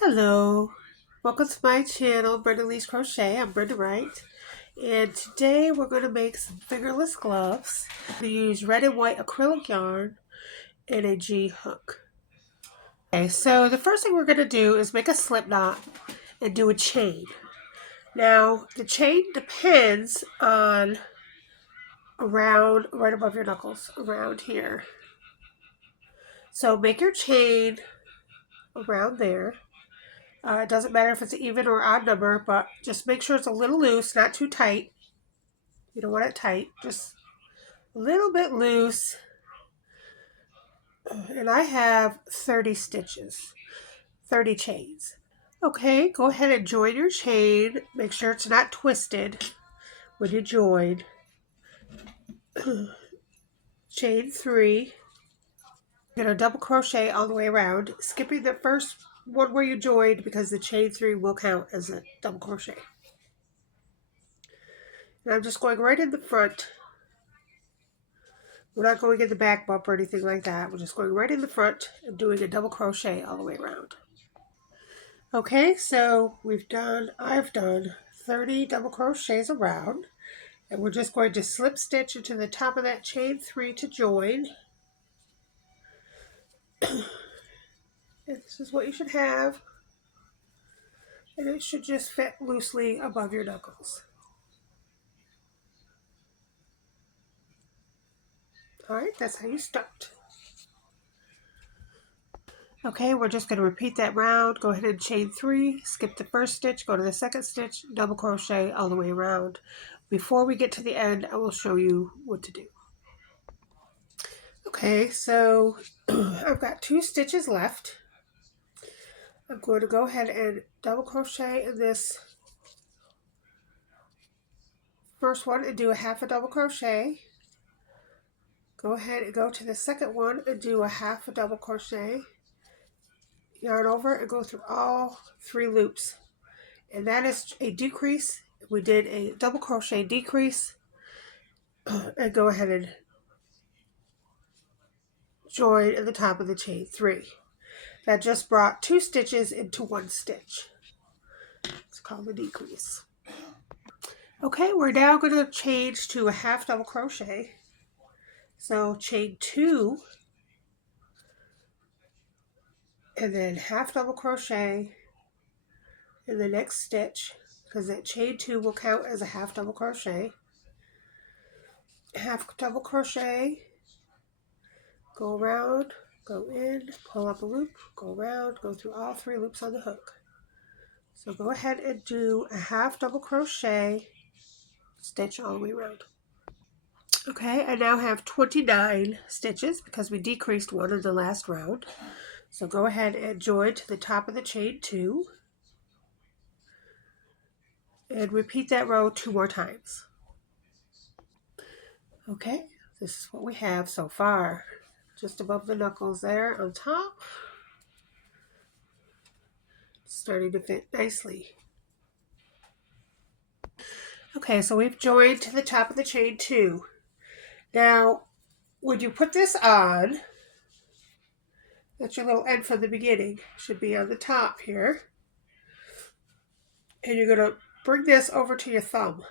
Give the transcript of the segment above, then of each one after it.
Hello, welcome to my channel, Brenda Lee's Crochet. I'm Brenda Wright, and today we're going to make some fingerless gloves. We use red and white acrylic yarn and a G hook. Okay, so the first thing we're going to do is make a slip knot and do a chain. Now, the chain depends on around right above your knuckles, around here. So make your chain around there. It doesn't matter if it's an even or odd number, but just make sure it's a little loose, not too tight. You don't want it tight, just a little bit loose. And I have 30 stitches, 30 chains. Okay, go ahead and join your chain. Make sure it's not twisted when you join. Chain 3. You're going to double crochet all the way around, skipping the first one where you joined because the chain 3 will count as a double crochet. And I'm just going right in the front. We're not going in the back bump or anything like that. We're just going right in the front and doing a double crochet all the way around. Okay, so I've done 30 double crochets around, and we're just going to slip stitch into the top of that chain 3 to join. And this is what you should have, and it should just fit loosely above your knuckles. Alright, that's how you start. Okay, we're just going to repeat that round. Go ahead and chain 3, skip the first stitch, go to the second stitch, double crochet all the way around. Before we get to the end, I will show you what to do. Okay, so I've got 2 stitches left. I'm going to go ahead and double crochet in this first one and do a half a double crochet. Go ahead and go to the second one and do a half a double crochet. Yarn over and go through all 3 loops. And that is a decrease. We did a double crochet decrease. And go ahead and join at the top of the chain 3. That just brought 2 stitches into 1 stitch. It's called a decrease. Okay, we're now going to change to a half double crochet. So chain 2 and then half double crochet in the next stitch, because that chain 2 will count as a half double crochet. Half double crochet, go around, go in, pull up a loop, go around, go through all 3 loops on the hook. So go ahead and do a half double crochet, stitch all the way around. Okay, I now have 29 stitches because we decreased 1 in the last round. So go ahead and join to the top of the chain 2 and repeat that row 2 more times. Okay, this is what we have so far. Just above the knuckles there on top. Starting to fit nicely. Okay, so we've joined to the top of the chain 2. Now, when you put this on, that's your little end from the beginning. Should be on the top here. And you're going to bring this over to your thumb.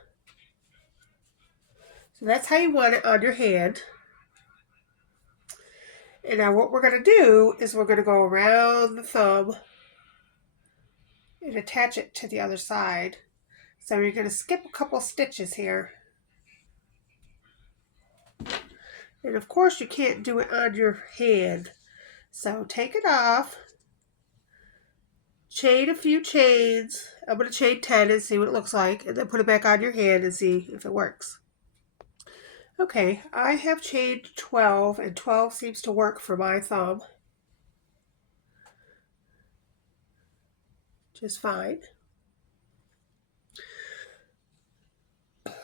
So that's how you want it on your hand. And now what we're going to do is we're going to go around the thumb and attach it to the other side. So you're going to skip a couple stitches here. And of course you can't do it on your hand. So take it off. Chain a few chains. I'm going to chain 10 and see what it looks like. And then put it back on your hand and see if it works. Okay, I have chained 12 and 12 seems to work for my thumb just fine.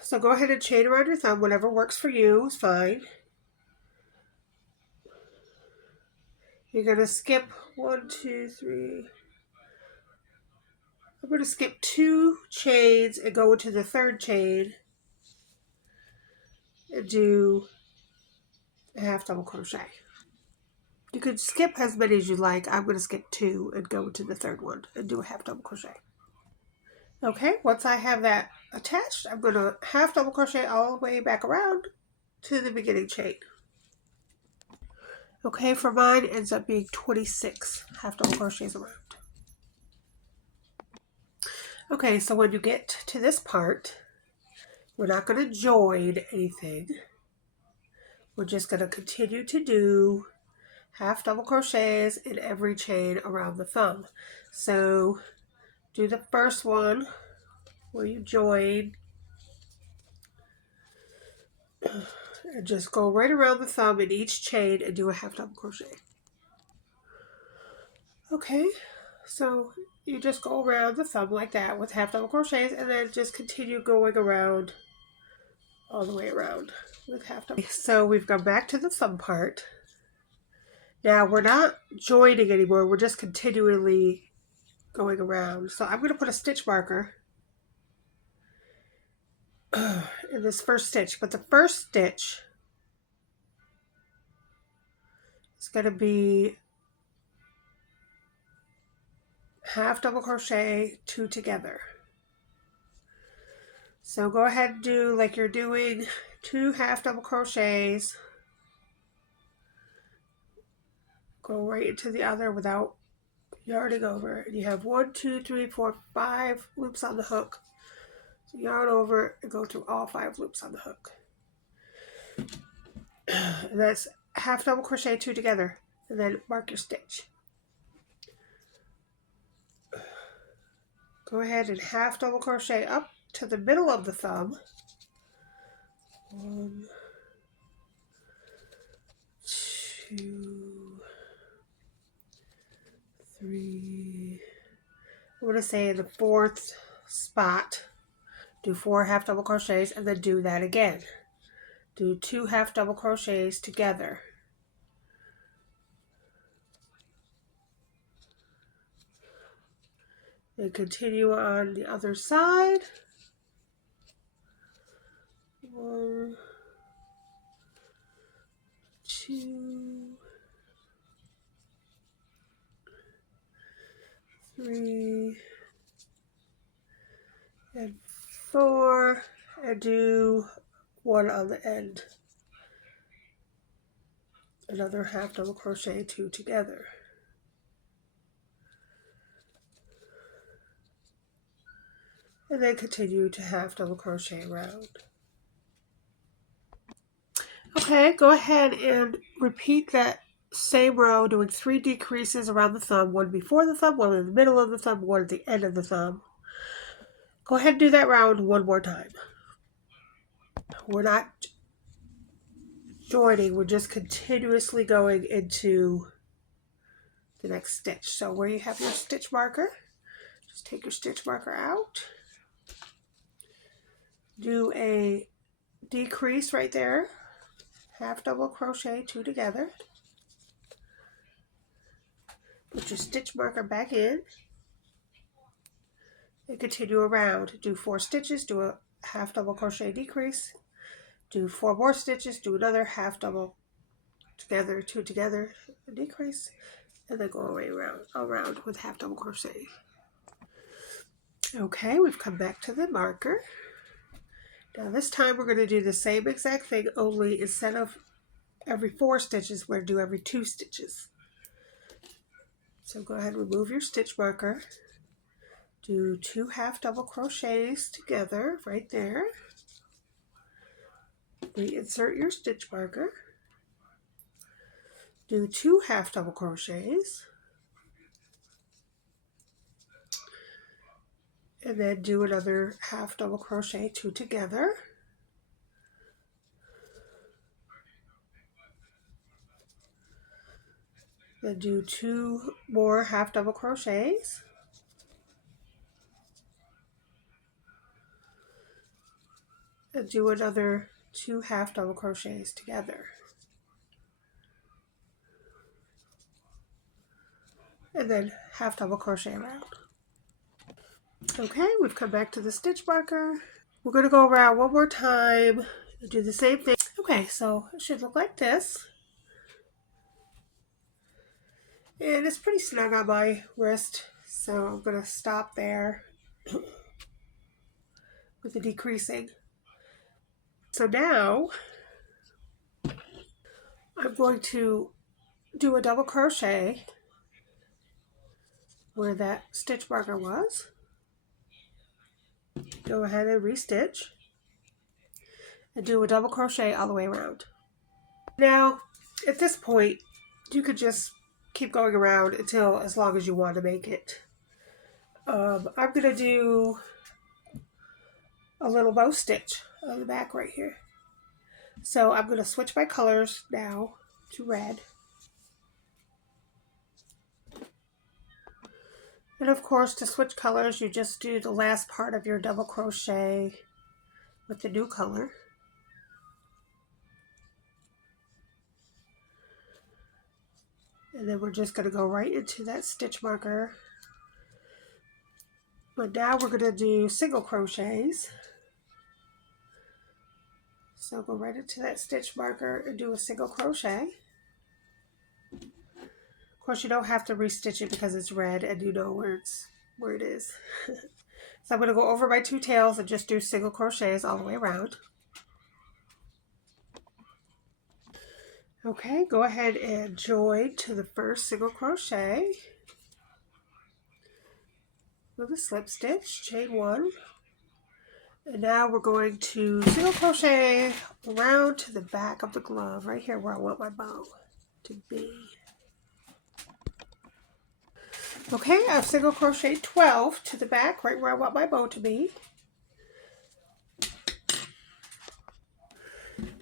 So go ahead and chain around your thumb. Whatever works for you is fine. You're going to skip 1, 2, 3. I'm going to skip 2 chains and go into the third chain and do a half double crochet. You could skip as many as you like. I'm going to skip 2 and go to the third one and do a half double crochet. Okay, once I have that attached, I'm going to half double crochet all the way back around to the beginning chain. Okay, for mine, it ends up being 26 half double crochets around. Okay, so when you get to this part, we're not going to join anything. We're just going to continue to do half double crochets in every chain around the thumb. So do the first one where you join and just go right around the thumb in each chain and do a half double crochet. Okay, so you just go around the thumb like that with half double crochets and then just continue going around all the way around with half double. So we've gone back to the thumb part. Now we're not joining anymore, we're just continually going around. So I'm going to put a stitch marker in this first stitch, but the first stitch is going to be half double crochet 2 together. So go ahead and do like you're doing 2 half double crochets. Go right into the other without yarning over. And you have 1, 2, 3, 4, 5 loops on the hook. So yarn over and go through all 5 loops on the hook. And that's half double crochet 2 together. And then mark your stitch. Go ahead and half double crochet up to the middle of the thumb. 1, 2, 3. I'm going to say in the 4th spot, do 4 half double crochets and then do that again. Do 2 half double crochets together. Then continue on the other side. 1, 2, 3, and 4, and do 1 on the end. Another half double crochet 2 together. And then continue to half double crochet around. Okay, go ahead and repeat that same row, doing 3 decreases around the thumb, 1 before the thumb, 1 in the middle of the thumb, 1 at the end of the thumb. Go ahead and do that round 1 more time. We're not joining, we're just continuously going into the next stitch. So where you have your stitch marker, just take your stitch marker out, do a decrease right there, half double crochet 2 together, put your stitch marker back in, and continue around. Do 4 stitches, do a half double crochet decrease, do 4 more stitches, do another half double together, 2 together, decrease, and then go around with half double crochet. Okay, we've come back to the marker. Now this time we're going to do the same exact thing, only instead of every 4 stitches, we're going to do every 2 stitches. So go ahead and remove your stitch marker. Do 2 half double crochets together right there. Reinsert your stitch marker. Do 2 half double crochets. And then do another half double crochet 2 together. Then do 2 more half double crochets. And do another 2 half double crochets together. And then half double crochet around. Okay, we've come back to the stitch marker. We're going to go around 1 more time and do the same thing. Okay, so it should look like this. And it's pretty snug on my wrist, so I'm going to stop there with the decreasing. So now I'm going to do a double crochet where that stitch marker was. Go ahead and restitch and do a double crochet all the way around. Now, at this point, you could just keep going around until as long as you want to make it. I'm going to do a little bow stitch on the back right here. So I'm going to switch my colors now to red. And of course, to switch colors, you just do the last part of your double crochet with the new color. And then we're just going to go right into that stitch marker. But now we're going to do single crochets. So go right into that stitch marker and do a single crochet. Of course, you don't have to restitch it because it's red and you know where it is. So I'm going to go over my two tails and just do single crochets all the way around. Okay, go ahead and join to the first single crochet with a slip stitch, chain one. And now we're going to single crochet around to the back of the glove, right here where I want my bow to be. Okay, I've single crocheted 12 to the back, right where I want my bow to be.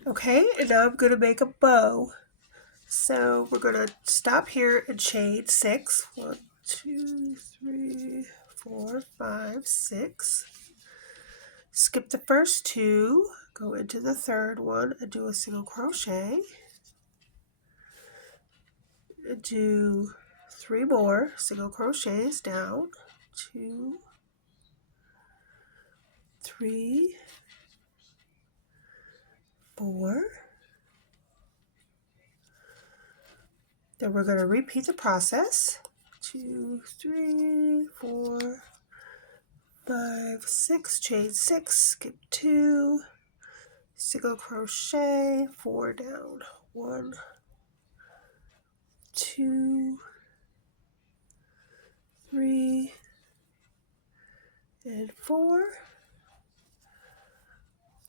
Okay, and now I'm going to make a bow. So we're going to stop here and chain 6. 1, 2, 3, 4, 5, 6. Skip the first 2, go into the third one and do a single crochet. And do 3 more single crochets down. 2, 3, 4. Then we're going to repeat the process. 2, 3, 4, 5, 6, chain 6, skip 2, single crochet, 4 down, 1, 2, 3, and 4.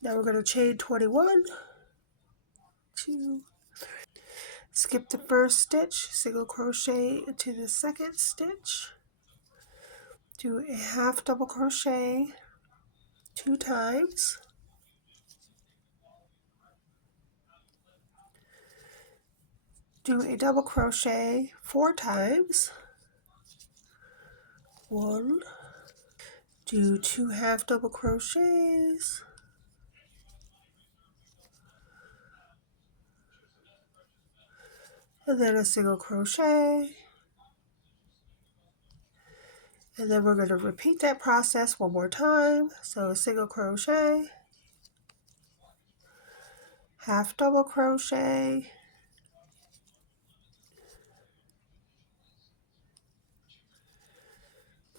Now we're going to chain 21, 2, skip the first stitch, single crochet into the second stitch, do a half double crochet 2 times, do a double crochet 4 times, 1, do 2 half double crochets, and then a single crochet, and then we're going to repeat that process one more time. So a single crochet, half double crochet,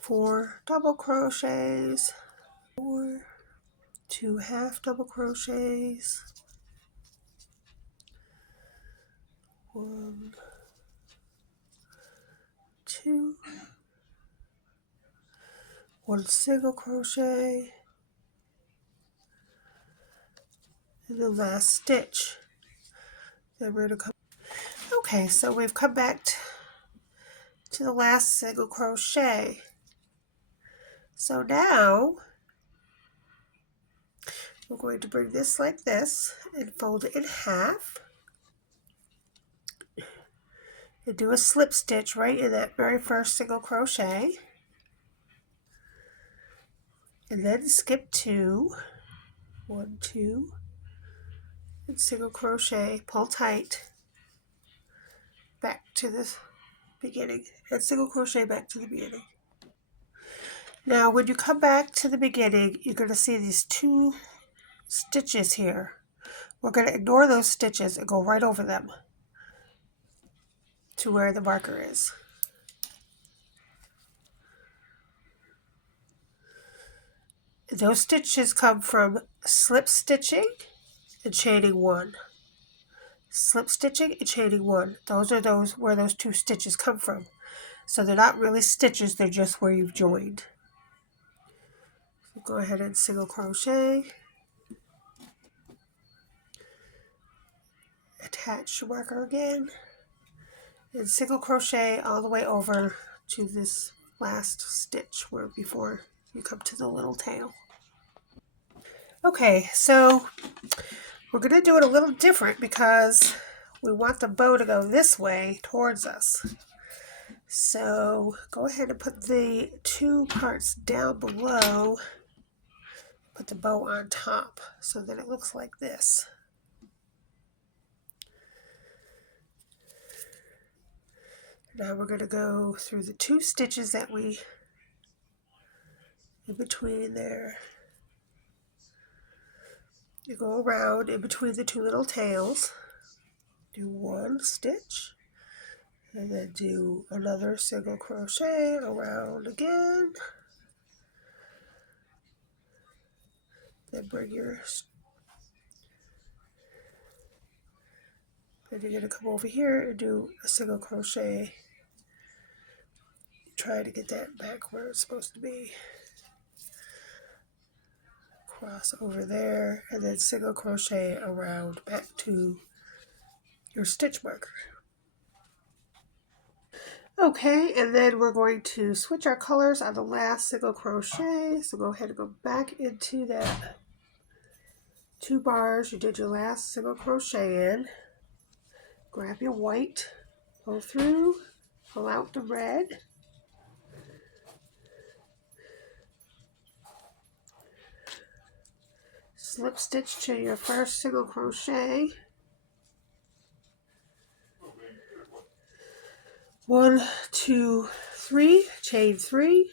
four double crochets, 4, 2 half double crochets, 1, 2, 1 single crochet, and the last stitch. Then we're going to come. Okay, so we've come back to the last single crochet. So now we're going to bring this like this and fold it in half and do a slip stitch right in that very first single crochet, and then skip 2, 1, 2, and single crochet, pull tight back to the beginning, and single crochet back to the beginning. Now when you come back to the beginning, you're going to see these 2 stitches here. We're going to ignore those stitches and go right over them to where the marker is. Those stitches come from slip stitching and chaining one. Slip stitching and chaining one. Those are where those two stitches come from. So they're not really stitches, they're just where you've joined. So go ahead and single crochet. Attach your marker again. And single crochet all the way over to this last stitch where before you come to the little tail. Okay, so we're going to do it a little different because we want the bow to go this way towards us. So go ahead and put the two parts down below, put the bow on top so that it looks like this. Now we're going to go through the two stitches that we in between there. You go around in between the two little tails, do one stitch, and then do another single crochet around again. Then bring your, then you're going to come over here and do a single crochet. Try to get that back where it's supposed to be. Cross over there and then single crochet around back to your stitch marker. Okay, and then we're going to switch our colors on the last single crochet. So go ahead and go back into that 2 bars you did your last single crochet in. Grab your white, pull through, pull out the red. Slip stitch to your first single crochet. 1, 2, 3, chain 3,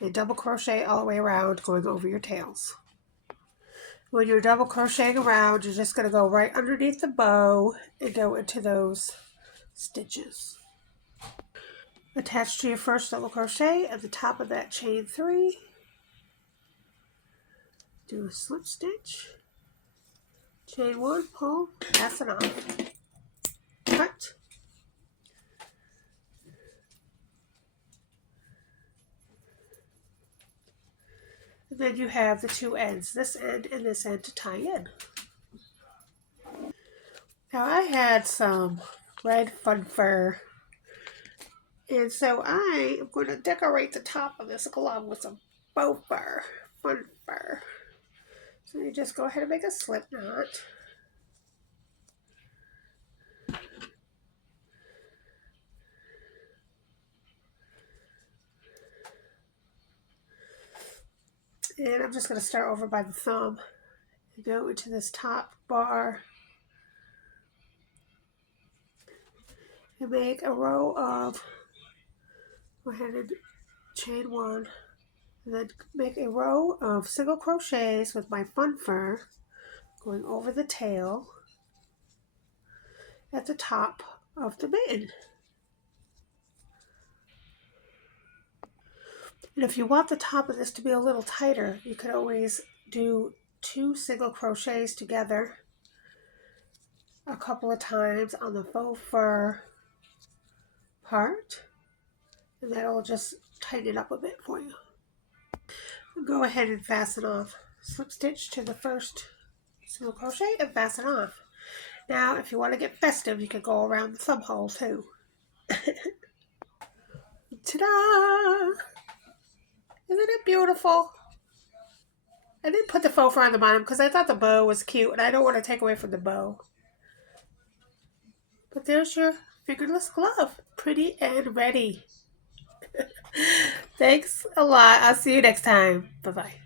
and double crochet all the way around going over your tails. When you're double crocheting around, you're just going to go right underneath the bow and go into those stitches. Attach to your first double crochet at the top of that chain 3. Do a slip stitch, chain 1, pull, pass it off, cut. And then you have the two ends, this end and this end, to tie in. Now I had some red fun fur, and so I am going to decorate the top of this glove with some faux fur, fun fur. So you just go ahead and make a slip knot. And I'm just going to start over by the thumb and go into this top bar and make a row of, go ahead and chain 1, and then make a row of single crochets with my fun fur going over the tail at the top of the mitten. And if you want the top of this to be a little tighter, you could always do 2 single crochets together a couple of times on the faux fur part, and that'll just tighten it up a bit for you. Go ahead and fasten off. Slip stitch to the first single crochet and fasten off. Now if you want to get festive, you can go around the thumb hole too. Ta-da! Isn't it beautiful? I didn't put the faux fur on the bottom because I thought the bow was cute and I don't want to take away from the bow. But there's your fingerless glove. Pretty and ready. Thanks a lot. I'll see you next time. Bye-bye.